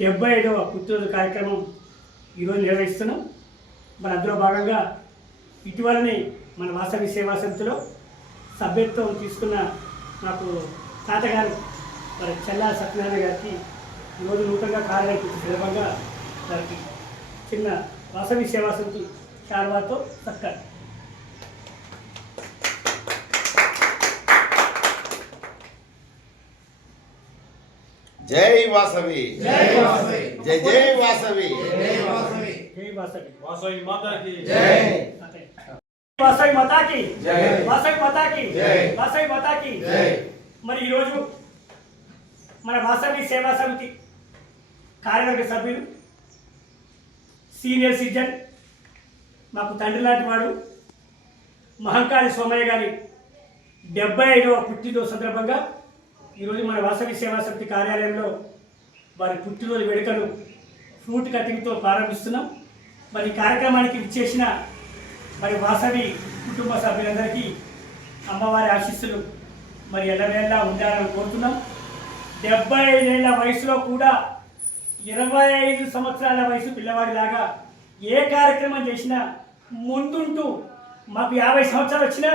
75వ పుట్టినరోజు కార్యక్రమం ఈరోజు నిర్వహిస్తున్నాం. మన అందులో భాగంగా ఇటీవలనే మన వాసవి సేవా సమితిలో సభ్యత్వం తీసుకున్న నాకు తాతగారు మరి చెల్లా సత్యనారాయణ గారికి ఈరోజు నూతనంగా కార్యాలయం సందర్భంగా వారికి చిన్న వాసవి సేవా సమితి శాల్వాతో సత్కారం. జై వాసవి, జై వాసవి, జై జై వాసవి, జై వాసవి, జై వాసవి, వాసవి మాతా కి జై, వాసవి మాతా కి జై, వాసవి మాతా కి జై, వాసవి మాతా కి జై. మరి ఈరోజు మన వాసవి సేవా సమితి కార్యవర్గ సభ్యులు, సీనియర్ సిటిజన్, మాకు తండ్రి లాంటి వాడు మహంకాళి సోమయ్య గారి 75వ పుట్టినరోజు సందర్భంగా ఈరోజు మన వాసవి సేవా సమితి కార్యాలయంలో వారి పుట్టినరోజు వేడుకలు ఫ్రూట్ కటింగ్తో ప్రారంభిస్తున్నాం. మరి ఈ కార్యక్రమానికి ఇచ్చేసిన మరి వాసవి కుటుంబ సభ్యులందరికీ అమ్మవారి ఆశీస్సులు మరి ఎల్లవేళలా ఉండాలని కోరుతున్నాం. 75 ఏళ్ల వయసులో కూడా 25 సంవత్సరాల వయసు పిల్లవాడిలాగా ఏ కార్యక్రమం చేసినా ముందుంటూ, మాకు 50 సంవత్సరాలు వచ్చినా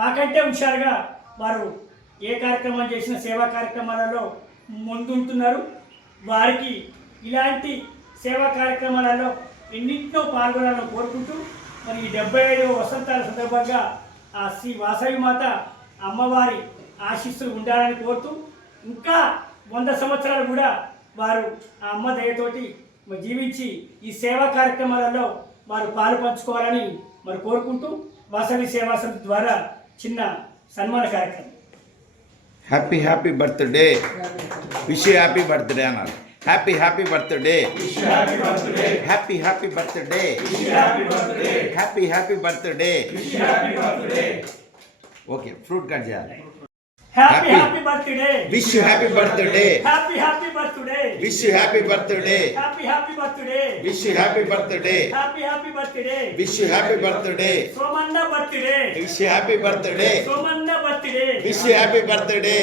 మాకంటే హుషారుగా వారు ఏ కార్యక్రమం చేసిన సేవా కార్యక్రమాలలో ముందుంటున్నారు. వారికి ఇలాంటి సేవా కార్యక్రమాలలో ఎన్నింటిలో పాల్గొనాలని కోరుకుంటూ మరి ఈ 75వ వసంతాల సందర్భంగా ఆ శ్రీ వాసవి మాత అమ్మవారి ఆశీస్సులు ఉండాలని కోరుతూ ఇంకా 100 సంవత్సరాలు కూడా వారు ఆ అమ్మ దయతోటి జీవించి ఈ సేవా కార్యక్రమాలలో వారు పాలు పంచుకోవాలని మరి కోరుకుంటూ వాసవి సేవా సమితి ద్వారా చిన్న సన్మాన కార్యక్రమం. Happy happy birthday, wish happy birthday అన్నారు. Happy happy birthday, happy happy birthday, happy happy birthday. Okay, fruit cut చేయాలి. Happy happy birthday, wish happy birthday, happy happy birthday, wish happy birthday, happy happy birthday, wish happy birthday, happy happy birthday, wish happy birthday, Somanna birthday, wish happy birthday, Somanna birthday, wish happy birthday.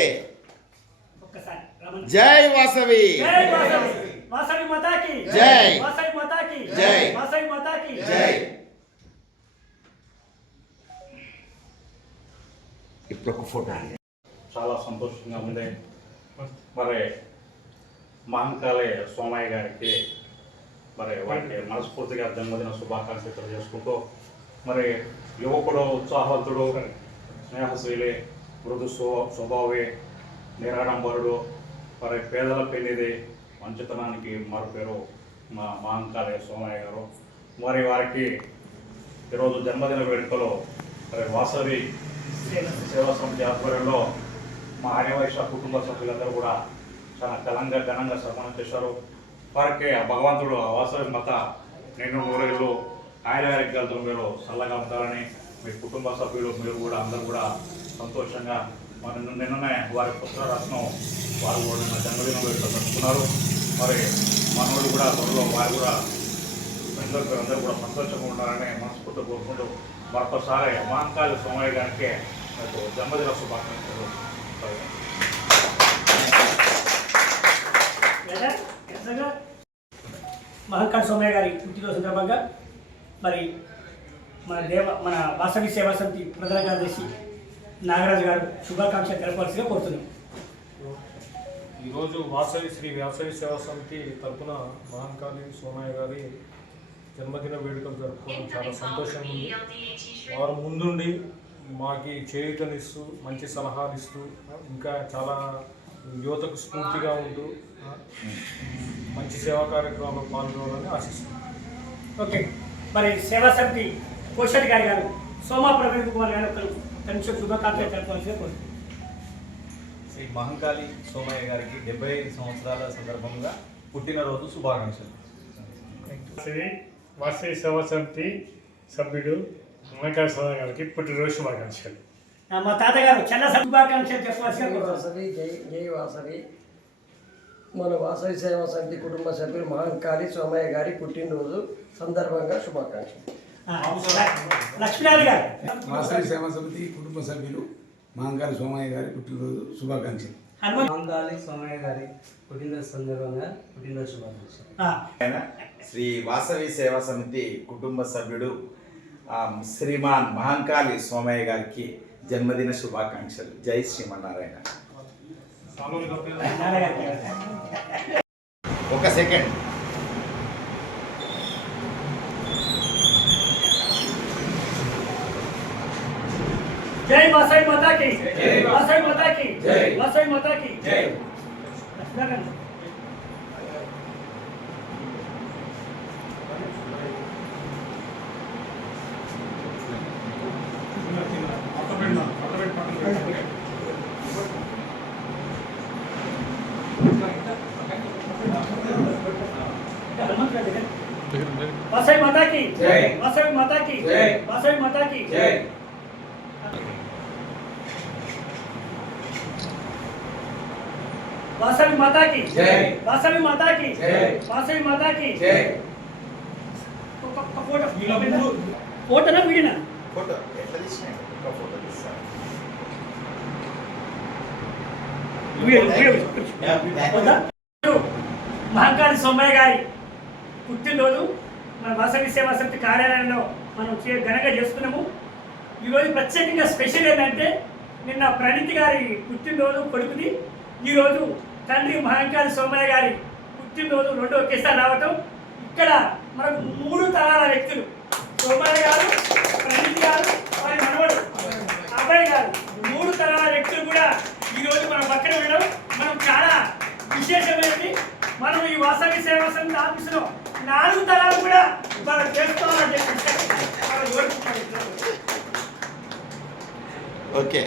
ఒక్కసారి రమణ. జై వాసవి, జై వాసవి, వాసవి మాతాకి జై, వాసవి మాతాకి జై, వాసవి మాతాకి జై. ఇప్పుడు ఒక ఫోటో. చాలా సంతోషంగా ఉంది. మరి మహంకాళి సోమయ్య గారికి మరి వారికి మనస్ఫూర్తిగా జన్మదిన శుభాకాంక్షలు తెలియజేసుకుంటూ, మరి యువకుడు, ఉత్సాహవంతుడు, స్నేహశీలి, మృదు స్వభావి, నిరాడంబరుడు, మరి పేదల పెళ్లిది, మంచితనానికి మరుపేరు మా మహంకాళి సోమయ్య గారు. మరి వారికి ఈరోజు జన్మదిన వేడుకలో మరి వాసవి సేవా సమితి ఆధ్వర్యంలో మా ఆర్యవైశ్య కుటుంబ సభ్యులందరూ కూడా చాలా ఘనంగా సన్మానం చేశారు. వారికి ఆ భగవంతుడు ఆ వాసవి మాత నిన్ను నూరేళ్ళు ఆయురారోగ్యాలతో మీరు చల్లగా ఉంటారని, మీ కుటుంబ సభ్యులు మీరు కూడా అందరూ కూడా సంతోషంగా మరి నిన్ననే వారి పుత్రరత్నం వారు కూడా నిన్న జన్మదినం వేడుకలు జరుపుకున్నారు. మరి మనోడు కూడా త్వరలో వారు కూడా అందరూ కూడా సంతోషంగా ఉండాలని మనస్ఫూర్తిగా కోరుకుంటూ మరొకసారి మహంకాళి సోమయ్య గారికి నాకు జన్మదిన శుభాకాంక్షలు. మహంకాళి సోమయ్య గారి పుట్టినరోజు సందర్భంగా మరి మన వాసవి సేవా సమితి ప్రధాన కార్యదర్శి నాగరాజు గారు శుభాకాంక్షలు తెలపాల్సిగా కోరుతున్నాం. ఈరోజు శ్రీ వాసవి సేవా సమితి తరఫున మహంకాళి సోమయ్య గారి జన్మదిన వేడుకలు జరుపుకోవడం చాలా సంతోషంగా ఉంది. వారు ముందుండి మాకి చేయూతనిస్తూ, మంచి సలహాలు ఇస్తూ, ఇంకా చాలా యువతకు స్ఫూర్తిగా ఉంటూ మంచి సేవా కార్యక్రమంలో పాల్గొనాలని ఆశిస్తున్నాను. ఓకే, మరి సేవా సమితి కోశాధికారి గారు సోమా ప్రవీణ్ కుమార్ గారు కనీసం శుభాకాంక్షలు తెలపాల్సిగా కోరుతున్నాం. శ్రీ మహంకాళి సోమయ్య గారికి 75 సంవత్సరాల సందర్భంగా పుట్టినరోజు శుభాకాంక్షలు. వాసవి సేవా సమితి సభ్యుడు మహంకాళి సోమయ్య గారికి పుట్టినరోజు శుభాకాంక్షలు. మా తాతగారు చాలా శుభాకాంక్షలు చెప్పాల్సిగా కోరుతున్నాం. వాసవి జై జై వాసవి. మన వాసవి సేవా సమితి కుటుంబ సభ్యులు మహంకాళి సోమయ్య గారి పుట్టినరోజు సందర్భంగా శుభాకాంక్షలు. లక్ష్మీనాథ్ గారు వాసవి సేవా సమితి కుటుంబ సభ్యులు మహంకాళి సోమయ్య గారి పుట్టినరోజు శుభాకాంక్షలు. హనుమంత్ మహంకాళి సోమయ్య గారి పుట్టినరోజు సందర్భంగా పుట్టినరోజు శుభాకాంక్షలు. శ్రీ వాసవి సేవా సమితి కుటుంబ సభ్యుడు శ్రీమాన్ మహంకాళి సోమయ్య గారికి జన్మదిన శుభాకాంక్షలు. జై శ్రీమన్నారాయణ. ఒక సెకండ్. జై వాసవి మాతాకి, వాసవి మాతాకి, వాసవి మాతాకి. వాసవి మాతాకి, వాసవి మాతాకి, వాసవి మాతాకి. వాసవి మాతాకి, వాసవి మాతాకి, వాసవి మాతాకి. ఫోటోనా వీడినా? ఫోటో ఎట్లా తీసినాయి? ఒక ఫోటో తీస్తాను. మహంకాళి సోమయ్య గారి పుట్టినరోజు మన వాసవి సేవా సమితి కార్యాలయంలో మనం ఘనంగా చేసుకున్నాము. ఈరోజు ప్రత్యేకంగా స్పెషల్ ఏంటంటే నిన్న ప్రణీతి గారి పుట్టినరోజు కొడుకుది. ఈరోజు తండ్రి మహంకాళి సోమయ్య గారి పుట్టినరోజు రెండో ఒకేసారి రావటం. ఇక్కడ మనకు 3 తరాల వ్యక్తులు, సోమయ్య గారు, ప్రణీతి గారు, వారి మనవడు అబ్బాయి గారు, 3 తరాల వ్యక్తులు కూడా ఈరోజు మన పక్కన ఉండడం మనం చాలా విశేషమైనది. మనం ఈ వాసవి సేవా సమితి ఆఫీసులో 4 తరాలు కూడా మనం చేస్తామని చెప్పి ఓకే.